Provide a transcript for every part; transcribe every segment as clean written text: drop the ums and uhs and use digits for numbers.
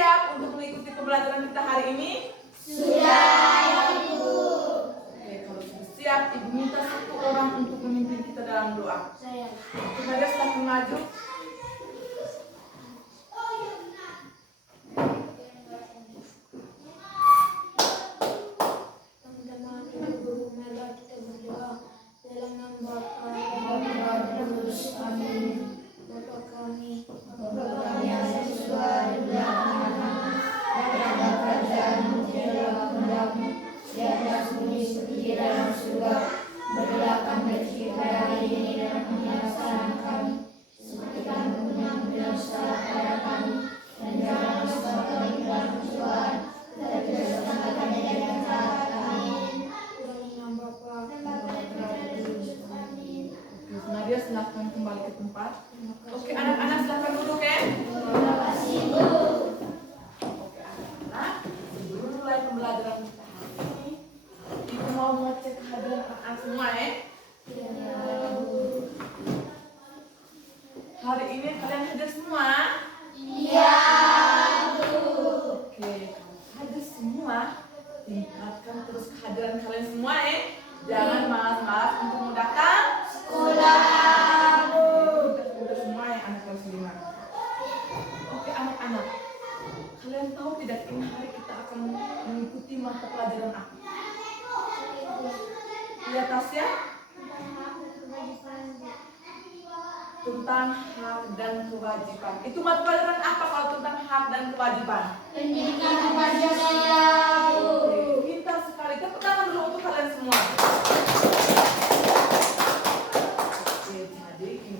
siap untuk mengikuti pembelajaran kita hari ini? Sudah, Ibu. Oke, kalau sudah siap, Ibu minta satu orang untuk memimpin kita dalam doa. Saya. Mari silakan maju. Teman-teman, Ibu, marilah kita berdoa dalam nama Bapa dan Kudus. Amin. Bapa kami yang ada di surga, dimuliakanlah nama kerajaan-Mu, jadilah kehendak-Mu di atas bumi seperti di dalam surga. Berilah kami rezeki pada hari ini dan ampunilah kesalahan kami, seperti kami mengampuni yang bersalah kepada kami, dan janganlah masukkan kami ke dalam pencobaan, tetapi bebaskanlah kami dari yang jahat. Amin. Dalam nama Bapa dan Kudus. Amin. Oke, Nadia silakan kembali ke tempat. Oke, anak-anak silakan duduk ya. Terima kasih, Ibu. Oke, anak-anak, sebelum mulai pembelajaran kita hari ini, Ibu mau ngecek kehadiran anak-anak semua ya. Hari ini kalian hadir semua? Iya, Bu. Oke, kalau hadir semua, tingkatkan terus kehadiran kalian semua ya. Jangan malas-malas untuk datang Sekolah, Bu. Udah semua ya anak kelas 5. Oke anak-anak, kalian tahu tidak ini hari kita akan mengikuti mata pelajaran apa? Iya Tasya? Tentang hak dan kewajiban. Itu mata pelajaran apa kalau tentang hak dan kewajiban? Pendidikan remaja saya, Bu. Oke, pintar sekali. Tepuk tangan dulu untuk kalian semua. Oke, jadi ini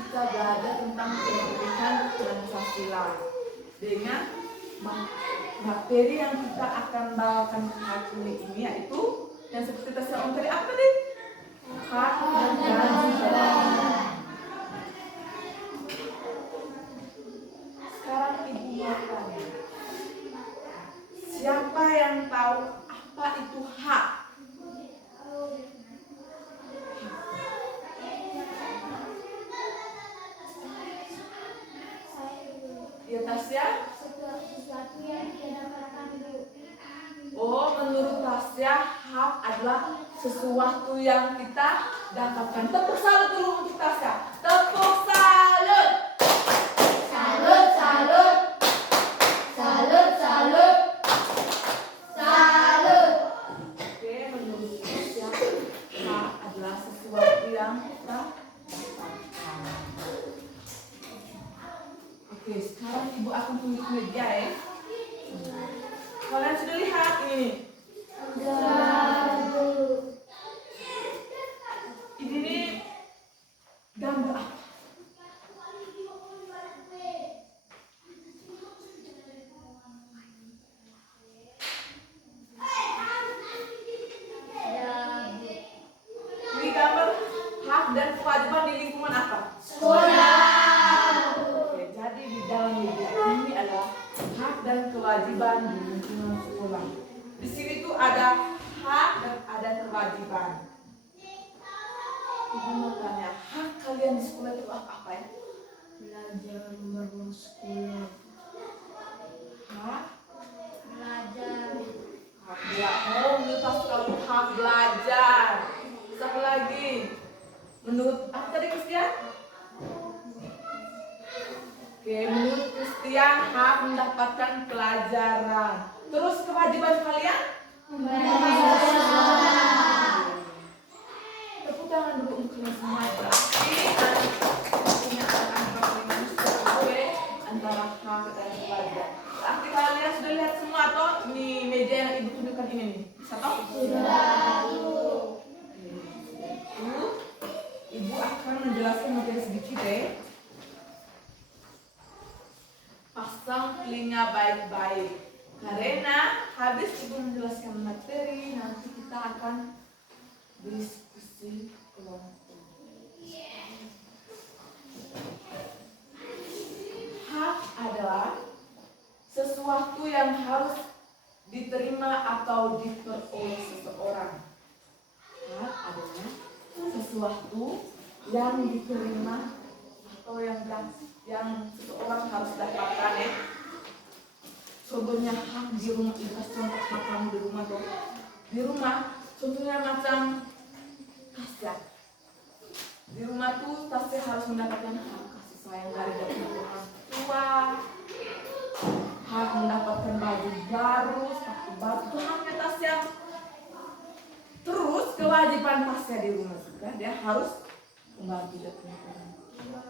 kita belajar tentang pendidikan Pancasila dengan materi yang kita akan bawakan hari ini yaitu yang seperti Tasya omong tadi apa tadi? Hak dan kewajiban. Sekarang Ibu mau tanya, siapa yang tahu apa itu hak? Ya Tasya? Sesuatu yang tidak dapatkan dulu. Oh, menurut Tasya hak adalah sesuatu yang kita dapatkan. Tepuk salut dulu untuk Tasya. Tepuk salut. Salut, salut. Salut, salut. Salut. Oke, menurut Tasya hak adalah sesuatu yang kita dapatkan. Oke, sekarang Ibu akan tunjuk media ya. Kalian sudah lihat ini. Sudah, Bu. Ini nih gambar apa? Ini gambar hak dan kewajiban di lingkungan apa? Sekolah. Oke, jadi di dalam media ini adalah hak dan kewajiban di lingkungan sekolah. Di sini tuh ada hak dan ada kewajiban. Ibu mau tanya, hak kalian di sekolah itu apa ya? Belajar membangun sekolah. Hak? Belajar. Hak belajar. Oh, menurut kamu hak belajar. Satu lagi. Menurut apa tadi Christian? Oke, menurut Christian hak mendapatkan pelajaran. Terus kewajiban kalian? Tepuk tangan dulu untuk kalian semua. Berarti punya anak-anak sesuai antara hak dan kewajiban. Berarti kalian sudah lihat semua atau ini meja yang Ibu tunjukkan ini nih? Bisa toh? Sudah, Bu. Ibu akan menjelaskan materi sedikit ya. Pasang telinga baik-baik. Karena habis Ibu menjelaskan materi, nanti kita akan diskusi kelompok. Hak adalah sesuatu yang harus diterima atau diperoleh seseorang. Hak adalah sesuatu yang diterima atau yang seseorang harus dapatkan ya. contohnya hak di rumah, kasih contoh hak kamu di rumah tuh. Di rumah, contohnya macam Tasya. Di rumah tuh Tasya harus mendapatkan hak kasih sayang dari orang tua, hak mendapatkan baju baru, sepatu baru, itu haknya Tasya. Terus kewajiban Tasya di rumah juga, dia harus membantu dia punya orang tua.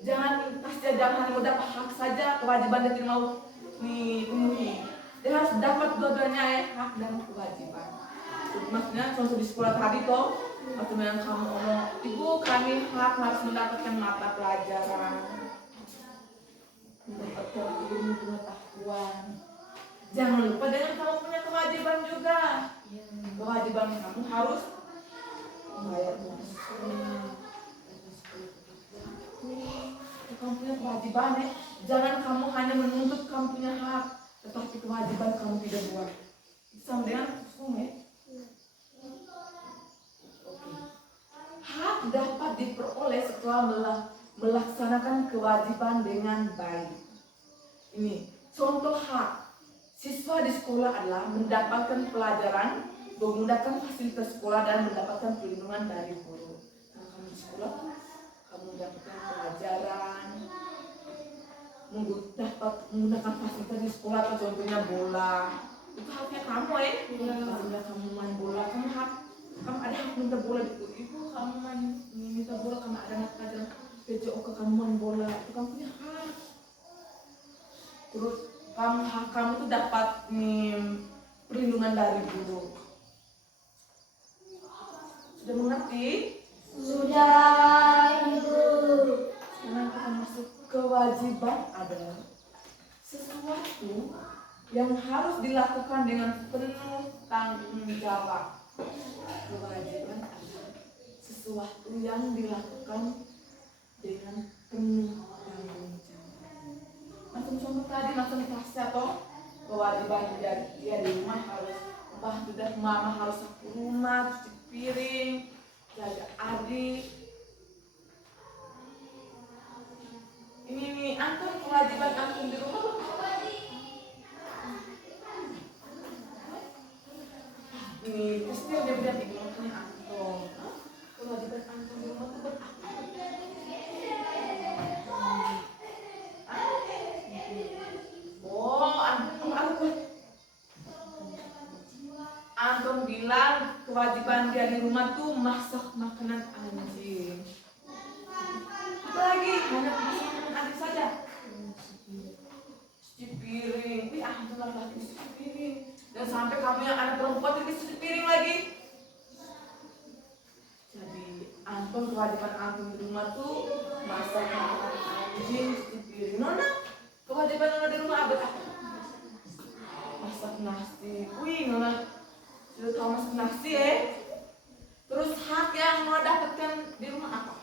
Jangan Tasya jangan mau dapat hak saja, kewajiban dia tidak mau dipenuhi. Dia harus dapat dua-duanya ya, hak dan kewajiban. Maksudnya contoh di sekolah tadi toh, waktu yang kamu ngomong, ibu kami hak harus mendapatkan mata pelajaran, mendapatkan ilmu pengetahuan. Jangan lupa dengan kamu punya kewajiban juga. Kewajiban kamu harus membayar uang sekolah. Kamu punya kewajiban ya. Jangan kamu hanya menuntut kamu punya hak, tetapi kewajiban kamu tidak buat. Sama dengan hukum ya. Hak dapat diperoleh setelah melaksanakan kewajiban dengan baik. Ini contoh hak. Siswa di sekolah adalah mendapatkan pelajaran, menggunakan fasilitas sekolah dan mendapatkan perlindungan dari guru. Kalau kamu di sekolah, kamu mendapatkan pelajaran, dapat menggunakan fasilitas di sekolah, atau contohnya bola. Itu haknya kamu ya. Kalau kamu main bola, kamu ada hak minta bola di ibu. Kamu minta bola, kamu ada hak pelajaran. PJOK kamu main bola, itu kamu punya hak. Terus kamu tuh dapat perlindungan dari guru. Sudah mengerti? Sudah, Ibu. Sekarang kita masuk kewajiban adalah sesuatu yang harus dilakukan dengan penuh tanggung jawab. Kewajiban adalah sesuatu yang dilakukan dengan penuh tanggung jawab. Macam contoh tadi, macam Tasya toh, kewajiban dia di rumah harus bantu dan mama harus sapu rumah, cuci piring, jaga adik. Ini antum kewajiban antum di rumah. Ini pasti dia bilang di rumahnya antum. Kewajiban antum di rumah itu apa? Antum bilang kewajiban dia di rumah tuh masak makanan anjing. Apa lagi? Hanya masak makanan anjing saja. Cuci piring. Wih, antum lagi cuci piring. Dan sampai kamu yang anak perempuan itu cuci piring lagi. Jadi antum kewajiban antum di rumah tuh masak makanan anjing, cuci piring. Nona, kewajiban nona di rumah apa? Masak nasi. Wih, nona sudah tahu masak nasi ya. Terus hak yang mau dapatkan di rumah apa?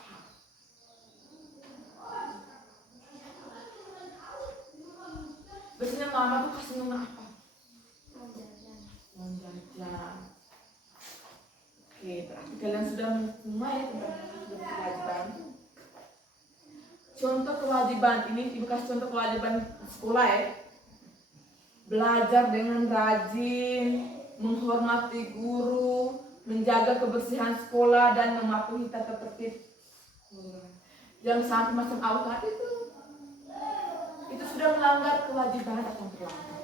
Biasanya mama tuh kasih nona apa? Uang jajan. Oke, berarti kalian sudah mulai tentang kewajiban. Contoh kewajiban ini, ibu kasih contoh kewajiban sekolah ya. Belajar dengan rajin, menghormati guru, menjaga kebersihan sekolah dan mematuhi tata tertib. Jangan sampai macam awal tadi itu sudah melanggar kewajiban atau melanggar.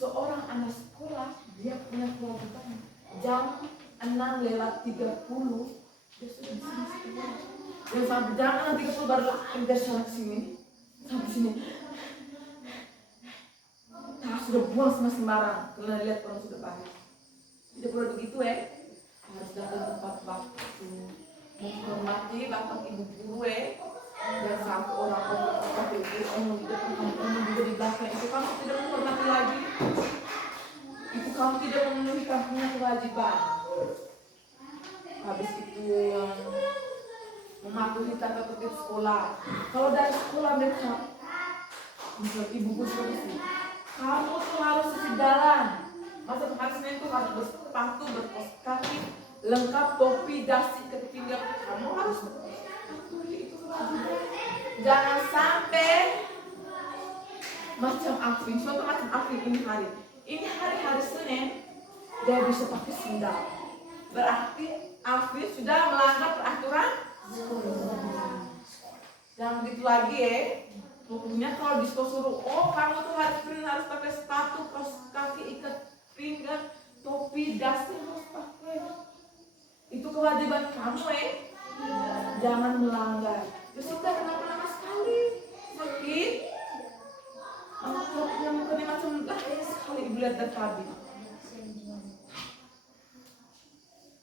Seorang anak sekolah dia punya kewajiban jam 6:30 dia sudah di sini sekolah. Dan sampai jam 6:30 baru lari dari sana ke sini sampai sini. Nah, sudah buang sembarang karena lihat orang sudah balik. Tidak boleh begitu ya. Harus datang tepat waktu, menghormati bapak ibu guru dan sampai orang-orang seperti itu yang di depan kamu juga di belakang itu kamu tidak menghormati lagi. Itu kamu tidak memenuhi kamu punya kewajiban. Habis itu yang mematuhi tata tertib sekolah. Kalau dari sekolah mereka, misal ibu guru seperti kamu tuh harus cuci jalan. Masa hari Senin tuh harus bersepatu, berkaos kaki, lengkap topi, dasi, ketinggal. Kamu harus patuhi itu kewajiban. Jangan sampai ini hari. Ini hari Senin, dia bisa pakai sendal. Berarti Alfi sudah melanggar peraturan sekolah. Jangan begitu lagi ya. Pokoknya kalau di sekolah suruh, oh kamu tuh hari Senin harus pakai sepatu, kaos kaki ikat pinggang, topi, dasi harus pakai. Itu kewajiban kamu ya. Jangan melanggar. Terus sudah kenapa-napa sekali sakit. Yang mukanya macam sekali ibu lihat dari tadi.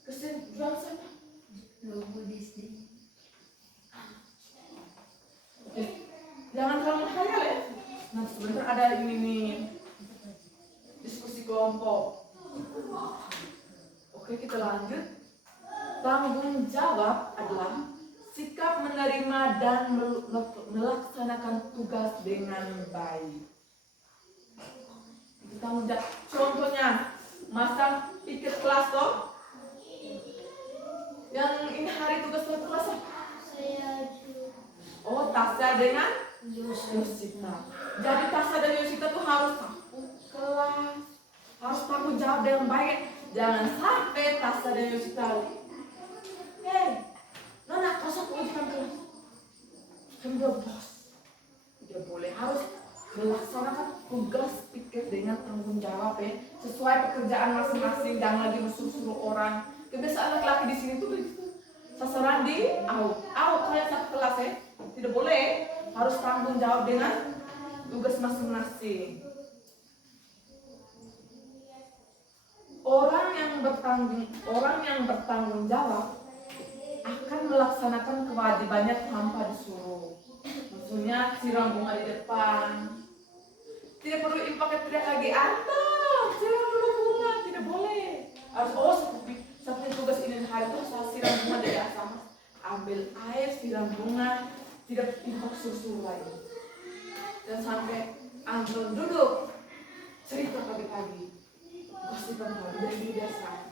Kesin jual sana. Oke. Jangan terlalu menghayal ya. Nah sebentar ada ini nih diskusi kelompok. Oke kita lanjut. Tanggung jawab adalah sikap menerima dan melaksanakan tugas dengan baik. Itu tanggung jawab. Contohnya masang piket kelas toh. Yang ini hari tugas kelas. Oh Tasya dengan Yosita. Jadi Tasya dan Yosita tuh harus sapu kelas, harus tanggung jawab dengan baik. Jangan sampai Tasya dan Yosita, hei, Nona kau sapu ujian kelas. Kan dia bos, tidak boleh, harus melaksanakan tugas piket dengan tanggung jawab ya, sesuai pekerjaan masing-masing. Jangan lagi suruh orang. Kebiasaan laki-laki di sini tuh begitu. Sasaran di kalian satu kelas ya, tidak boleh, harus tanggung jawab dengan tugas masing-masing. Orang yang bertanggung jawab akan melaksanakan kewajibannya tanpa disuruh. Maksudnya siram bunga di depan, tidak perlu pakai teriak lagi, antar siram dulu bunga, tidak boleh. Harus sampai tugas ini hari itu saya siram bunga dari asam, ambil air siram bunga, tidak susu lagi. Dan sampai Anton duduk cerita pagi-pagi, masih pagi dari desa.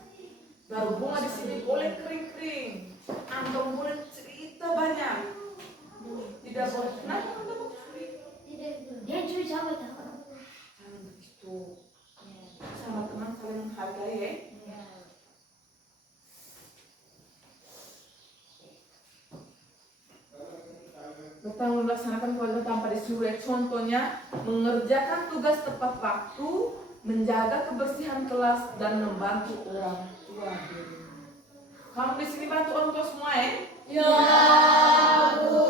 Baru bunga di sini boleh kering-kering, Anton boleh cerita banyak. Tidak boleh. Kenapa Anton Tidak, dia curi sama tak. Jangan begitu. Sama teman saling menghargai ya. Tentang melaksanakan kewajiban tanpa disuruh. Contohnya mengerjakan tugas tepat waktu, menjaga kebersihan kelas dan membantu orang tua. Kamu di sini bantu orang tua semua ya? Ya Bu.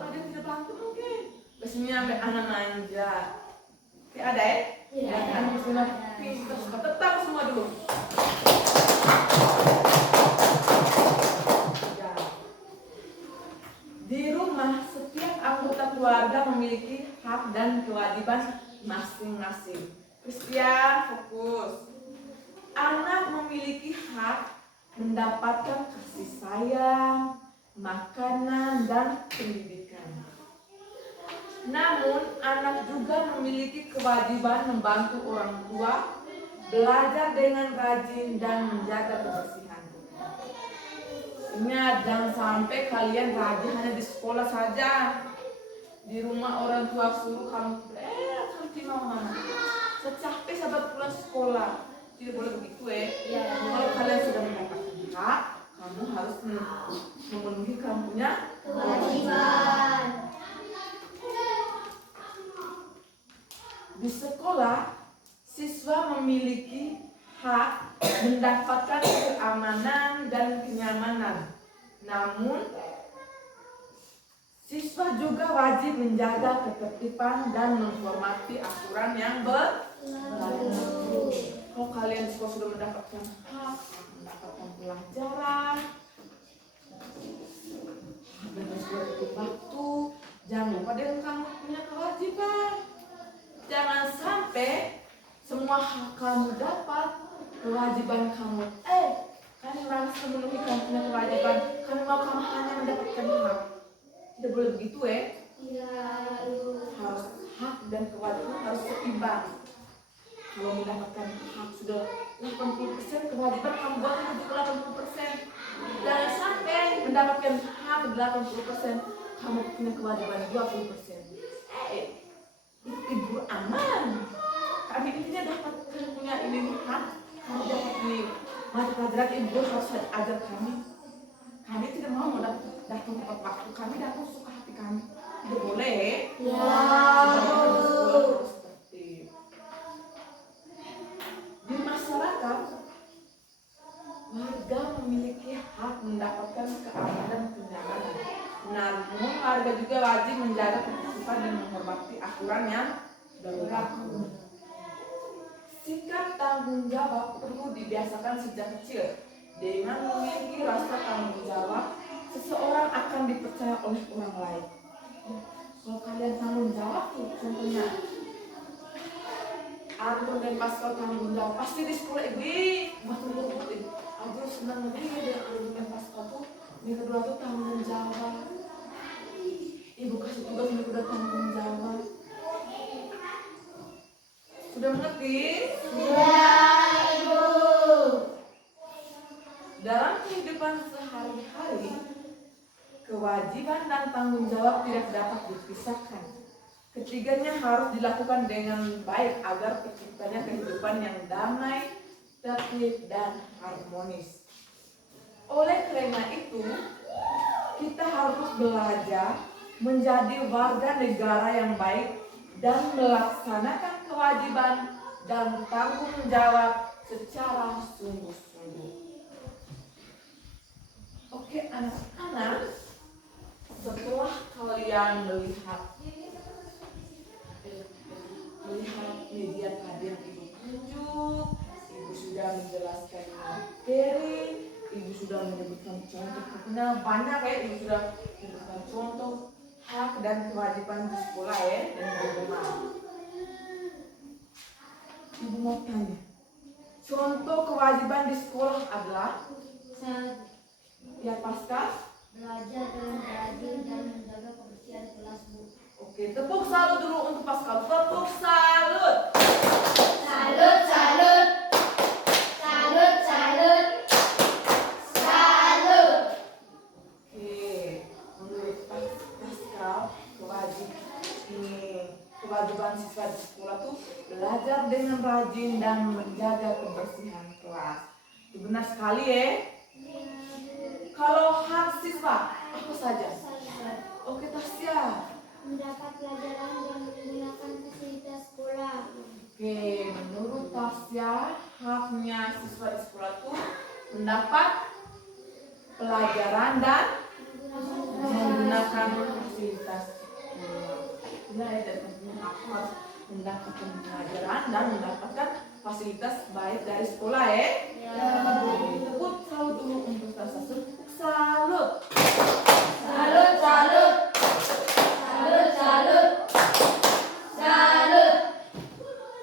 Ada yang tidak bantu mungkin. Biasanya sampai anak manja. Oke, ada ya? Tidak. Anak semua pintar semua. Tetap semua dulu. Ya. Di rumah setiap anggota keluarga memiliki hak dan kewajiban masing-masing. Christian, fokus. Anak memiliki hak mendapatkan kasih sayang, makanan, dan pendidikan. Namun, anak juga memiliki kewajiban membantu orang tua, belajar dengan rajin, dan menjaga kebersihan. Ingat, jangan sampai kalian rajin hanya di sekolah saja. Di rumah orang tua suruh kamu, nanti mau mana? Secapek sahabat pulang sekolah. Tidak boleh begitu ya. Kalau kalian sudah mendapatkan hak, kamu harus memenuhi kamu punya Kewajiban. Di sekolah, siswa memiliki hak mendapatkan keamanan dan kenyamanan. Namun, siswa juga wajib menjaga ketertiban dan menghormati aturan yang berlaku. Kalau kalian sudah mendapatkan hak, mendapatkan pelajaran, dan sudah tepat waktu, jangan lupa dengan kamu punya kewajiban. Jangan sampai semua hak kamu dapat, kewajiban kamu, kamu merasa memenuhi kamu punya kewajiban, kamu mau kamu hanya mendapatkan hak. Tidak boleh begitu ya. Harus hak dan kewajiban harus seimbang. Kalau mendapatkan hak sudah 80%, kewajiban kamu buat untuk 80%. Jangan sampai mendapatkan hak 80%, kamu punya kewajiban 20%. Itu ibu aman. Kami pelajaran ibu harus ajar kami. Kami tidak mau datang tepat waktu, kami datang suka hati kami. Tidak boleh. Harus tertib. Di masyarakat, warga memiliki hak mendapatkan keamanan dan kenyamanan. Namun warga juga wajib menjaga ketertiban dan menghormati aturan yang berlaku. Sikap tanggung jawab perlu dibiasakan sejak kecil. Dengan memiliki rasa tanggung jawab, seseorang akan dipercaya oleh orang lain. Kalau kalian tanggung jawab tuh, contohnya Ardo dan Pascal tanggung jawab, pasti di sekolah ini betul-betul Ardo senang lebih dengan Ardo dan Pascal tuh minggu kedua tuh tanggung jawab. Ibu kasih tugas minggu kedua tanggung jawab. Sudah mengerti? Sudah, Ibu. Dalam kehidupan sehari-hari, kewajiban dan tanggung jawab tidak dapat dipisahkan. Ketiganya harus dilakukan dengan baik agar terciptanya kehidupan yang damai, tertib, dan harmonis. Oleh karena itu, kita harus belajar menjadi warga negara yang baik dan melaksanakan kewajiban dan tanggung jawab secara sungguh-sungguh. Oke anak-anak, setelah kalian melihat media tadi yang ibu tunjuk, ibu sudah menjelaskan materi, ibu sudah menyebutkan contoh, karena banyak ya, ibu sudah menyebutkan contoh hak dan kewajiban di sekolah ya dan di rumah. Ibu mau tanya, contoh kewajiban di sekolah adalah ya Pascal? Belajar dengan rajin dan menjaga kebersihan kelas, Bu. Oke, tepuk salut dulu untuk Pascal. Tepuk salut. Salut, salut. Salut, salut. Salut. Oke, menurut Pascal, kewajiban siswa di sekolah tuh belajar dengan rajin dan menjaga kebersihan kelas. Itu benar sekali ya. Kalau hak siswa apa saja? Oke Tasya. Mendapat pelajaran dan menggunakan fasilitas sekolah. Oke, menurut Tasya haknya siswa di sekolah tuh mendapat pelajaran dan menggunakan fasilitas sekolah. Ya, dan tentunya aku harus mendapatkan pelajaran dan mendapatkan fasilitas baik dari sekolah ya. Tepuk salut dulu untuk Tasya. Salut. Salut, salut. Salut, salut. Salut.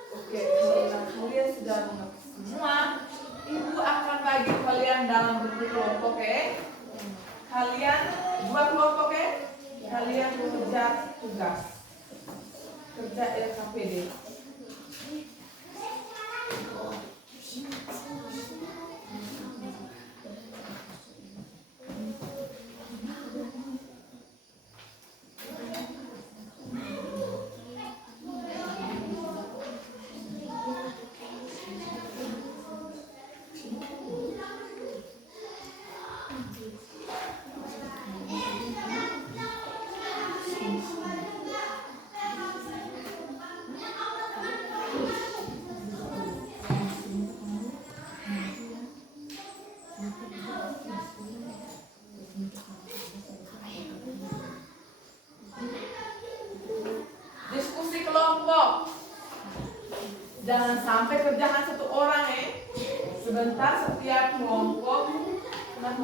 Oke, karena kalian sudah mengerti semua, ibu akan bagi kalian dalam bentuk kelompok ya. Kalian 2 kelompok ya. Kalian kerja tugas, kerja LKPD. Diskusi kelompok. Jangan sampai kerjaan satu orang ya. Sebentar setiap kelompok. Kenapa?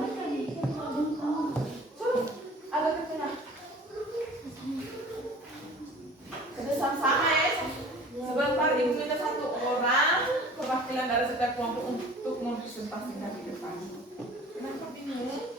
Ada ke tengah. Kerjasama ya. Sebentar ibu minta satu orang perwakilan dari setiap kelompok untuk mempresentasikan di depan. Kenapa bingung?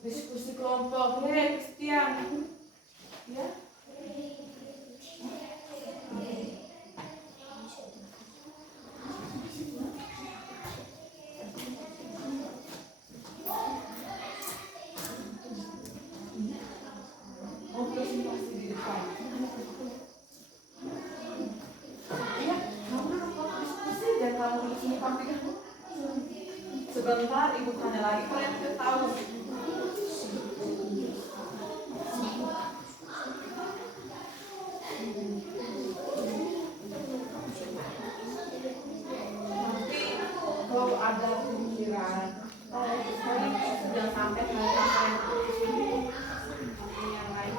diskusi kelompok. Christian. Ya. Presentasi di depan. Ya, kamu diskusi dan kamu di sini pakai sebentar ibu tanya lagi kalian sudah tahu. Nanti kalau ada pikiran, kalian sudah sampai kalian yang lain.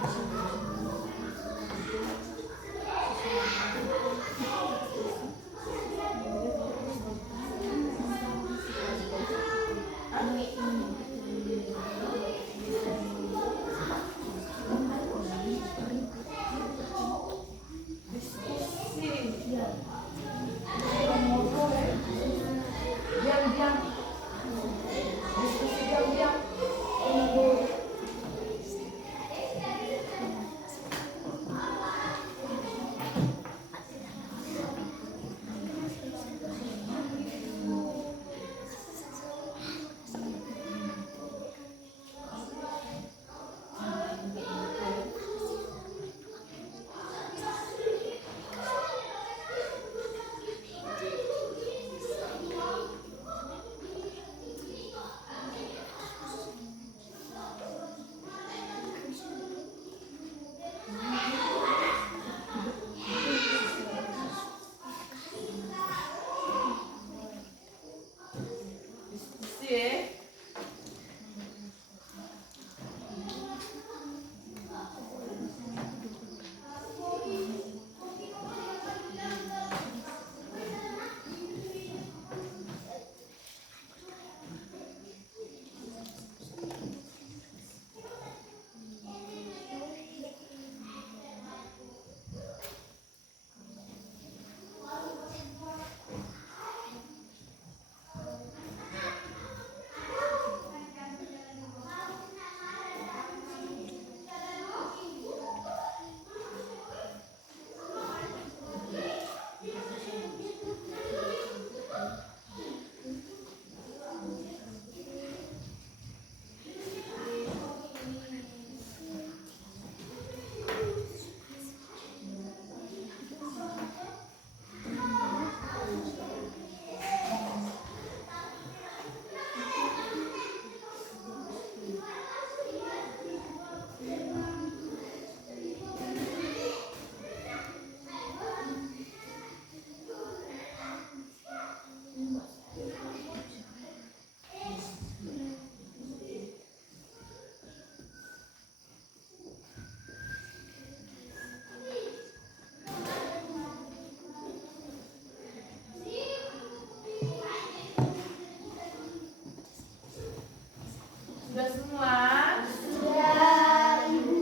Sudah semua? Sudah, Ibu.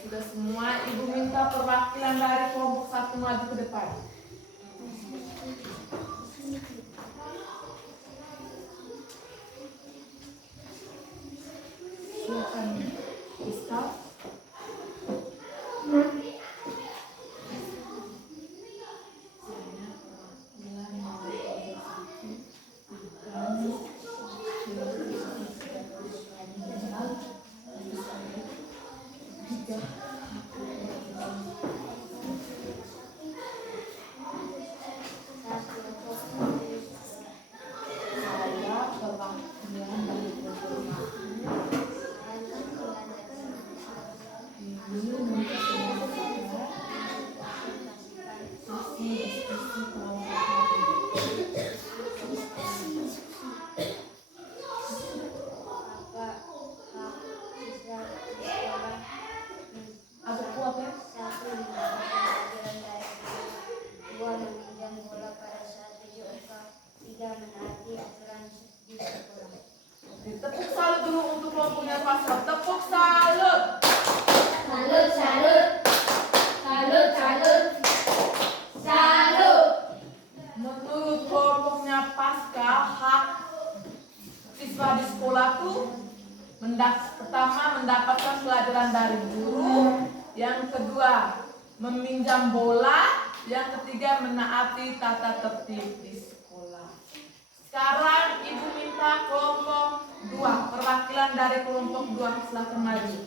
Sudah semua, Ibu minta perwakilan dari kelompok 1 maju ke depan. Silakan. Ustaz. Tepuk salut dulu untuk kelompoknya Pascal. Tepuk salut. Salut, salut. Salut, salut. Salut. Menurut kelompoknya Pascal, hak siswa di sekolah tuh Pertama, mendapatkan pelajaran dari guru. Yang kedua, meminjam bola. Yang ketiga, menaati tata tertib di sekolah. Sekarang ibu minta kelompok 2, perwakilan dari kelompok 2 silakan maju.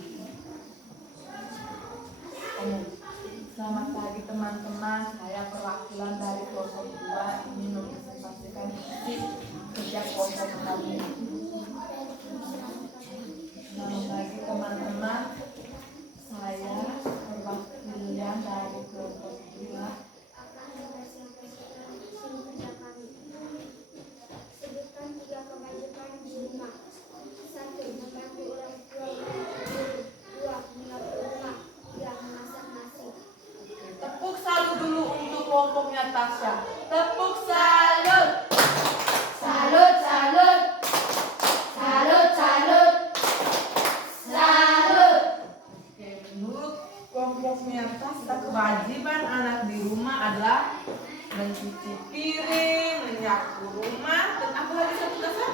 Selamat pagi teman-teman, saya perwakilan dari kelompok 2 ingin mempresentasikan isi kerja kelompok kami. Selamat pagi teman-teman, saya perwakilan dari kelompok 2. Sebutkan 3 kewajiban di rumah. 1. Membantu orang tua mengajar guru. 2. menyapu rumah. 3. memasak nasi. Tepuk salut dulu untuk kelompoknya Tasya. Tepuk salut. Salut, salut. Salut, salut. Salut. Oke, menurut kelompoknya Tasya, kewajiban anak di rumah adalah mencuci piring, menyapu rumah, dan apa lagi satu Tasya?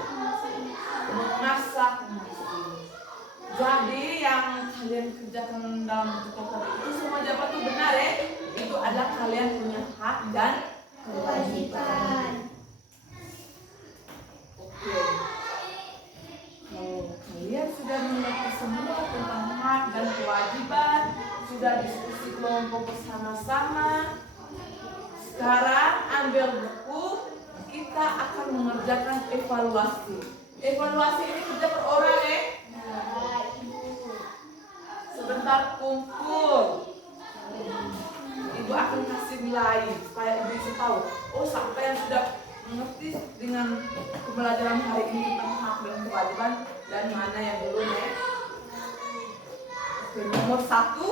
Memasak nasi. Jadi yang kalian kerjakan dalam bentuk kelompok itu semua jawaban itu benar ya. Itu adalah kalian punya hak dan kewajiban. Oke. Kalau kalian sudah mengerti semua tentang hak dan kewajiban, sudah diskusi kelompok bersama-sama. Sekarang ambil buku, kita akan mengerjakan evaluasi. Evaluasi ini kerja per orang ya. Sebentar kumpul. Ibu akan kasih nilai supaya ibu bisa tahu. Oh, siapa yang sudah mengerti dengan pembelajaran hari ini tentang hak dan kewajiban dan mana yang belum ya. Oke, nomor 1.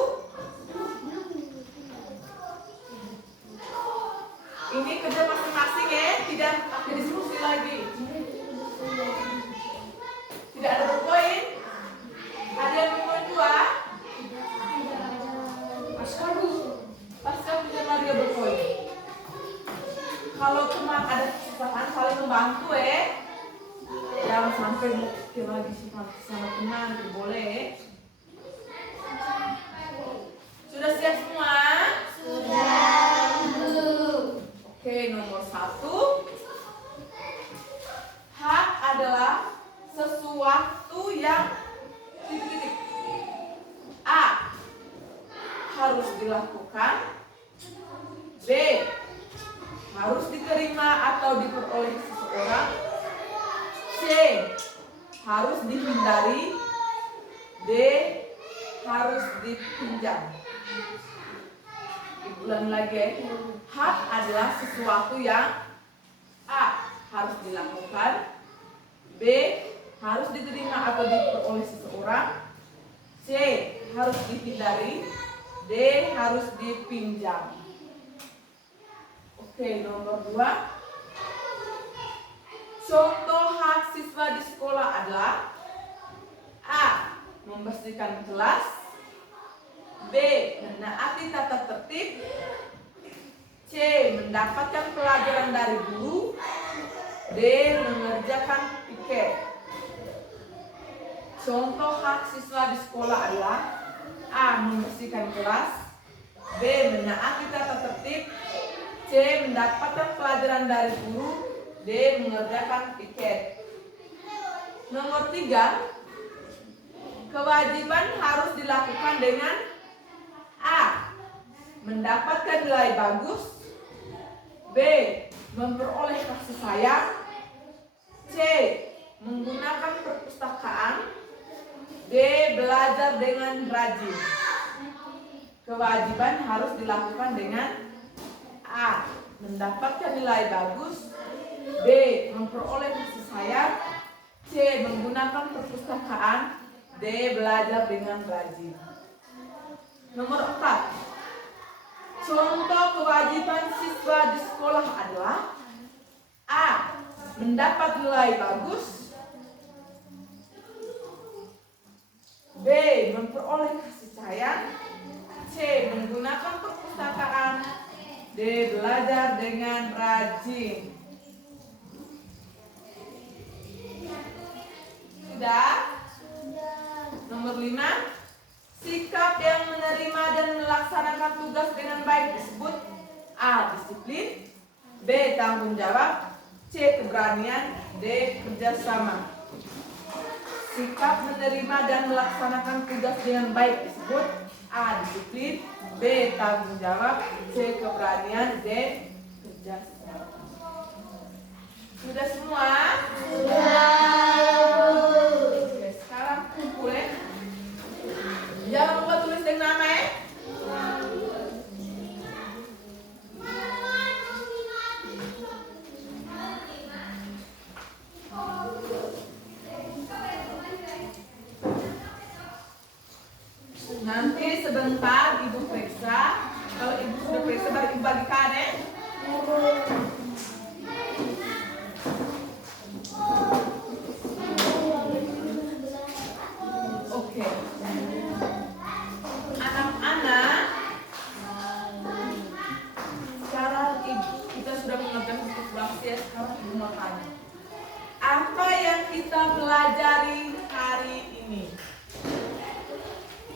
Ini kerja masing-masing ya, tidak pakai diskusi lagi. Tidak ada berpoin. Ada yang berpoin 2. Pasca punya Maria berpoin. Kalau cuma ada kesalahan saling membantu jangan sampai mungkin lagi sama teman, boleh. Sudah siap semua? Sudah. Oke, nomor 1. Hak adalah sesuatu yang titik-titik. A. Harus dilakukan. B. Harus diterima atau diperoleh seseorang. C. Harus dihindari. D. Harus dipinjam. Ulangi lagi ya. Hak adalah sesuatu yang A. Harus dilakukan. B. Harus diterima atau diperoleh seseorang. C. Harus dihindari. D. Harus dipinjam. Oke, nomor 2. Contoh hak siswa di sekolah adalah A. Membersihkan kelas. B. Menaati tata tertib. C. Mendapatkan pelajaran dari guru. D. Mengerjakan piket. Contoh hak siswa di sekolah adalah A. Membersihkan kelas. B. Menaati tata tertib. C. Mendapatkan pelajaran dari guru. D. Mengerjakan piket. Nomor 3. Kewajiban harus dilakukan dengan A. Mendapatkan nilai bagus. B. Memperoleh kasih sayang. C. Menggunakan perpustakaan. D. Belajar dengan rajin. Kewajiban harus dilakukan dengan A. Mendapatkan nilai bagus. B. Memperoleh kasih sayang. C. Menggunakan perpustakaan. D. Belajar dengan rajin. Nomor 4. Contoh kewajiban siswa di sekolah adalah A. Mendapat nilai bagus. B. Memperoleh kasih sayang. C. Menggunakan perpustakaan. D. Belajar dengan rajin. Sudah? melaksanakan tugas dengan baik disebut A. Disiplin, B. Tanggung jawab, C. Keberanian, D. Kerjasama. Sikap menerima dan melaksanakan tugas dengan baik disebut A. Disiplin, B. Tanggung jawab, C. Keberanian, D. Kerjasama. Sudah semua? Oke, sekarang kumpul ya. Jangan lupa tulis dengan nama ya. Nanti sebentar ibu periksa. Kalau ibu sudah periksa baru ibu bagikan ya. Oke. Anak-anak, sekarang kita sudah mengerjakan untuk bahasa. Sekarang ibu mau tanya, apa yang kita pelajari hari ini?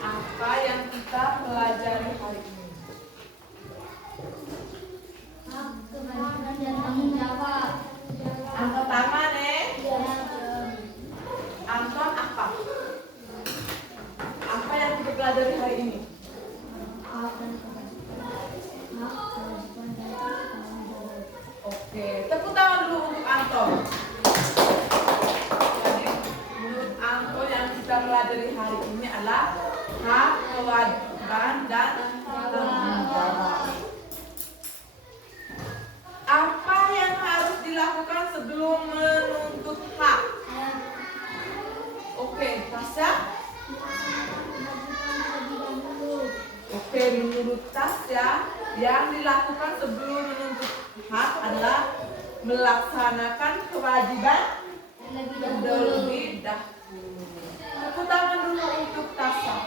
Apa yang kita pelajari hari ini? Keberanian dan tanggung jawab. Angkat tangan nih. Anton apa? Apa yang kita pelajari hari ini? Oke, tepuk tangan dulu untuk Anton. Jadi menurut Anton yang kita pelajari hari ini adalah hak, kewajiban, dan tanggung jawab. Apa yang harus dilakukan sebelum menuntut hak? Oke, Tasya? Oke, menurut Tasya, yang dilakukan sebelum menuntut hak adalah melaksanakan kewajiban terlebih dahulu. Tepuk tangan dulu untuk Tasya.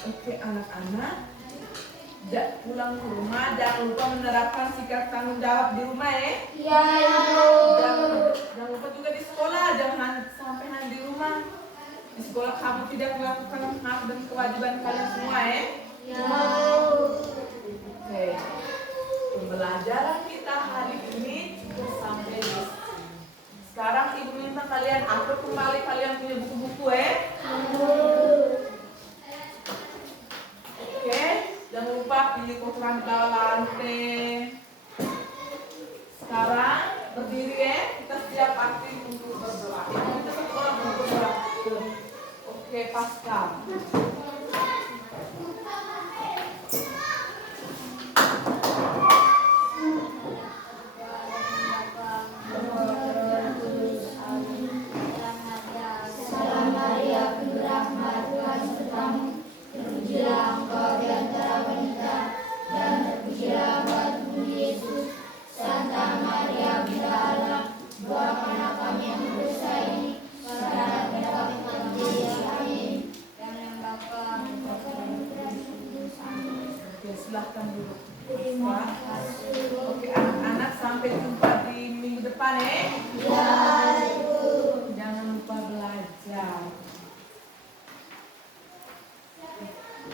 Oke, anak-anak, pulang ke rumah jangan lupa menerapkan sikap tanggung jawab di rumah ya. Iya, Ibu. Jangan lupa juga di sekolah, jangan sampai hanya di rumah. Di sekolah kamu tidak melakukan hak dan kewajiban kalian semua ya. Iya. Oke, pembelajaran kita hari ini cukup sampai di sini. Sekarang ibu minta kalian atur kembali kalian punya buku-buku ya. Oke, jangan lupa pilih kotoran di bawah lantai. Sekarang berdiri ya, kita siap aktif untuk berdoa. Kita satu orang untuk berdoa. Oke, Pascal. Silahkan duduk. Oke, anak-anak sampai jumpa di minggu depan ya.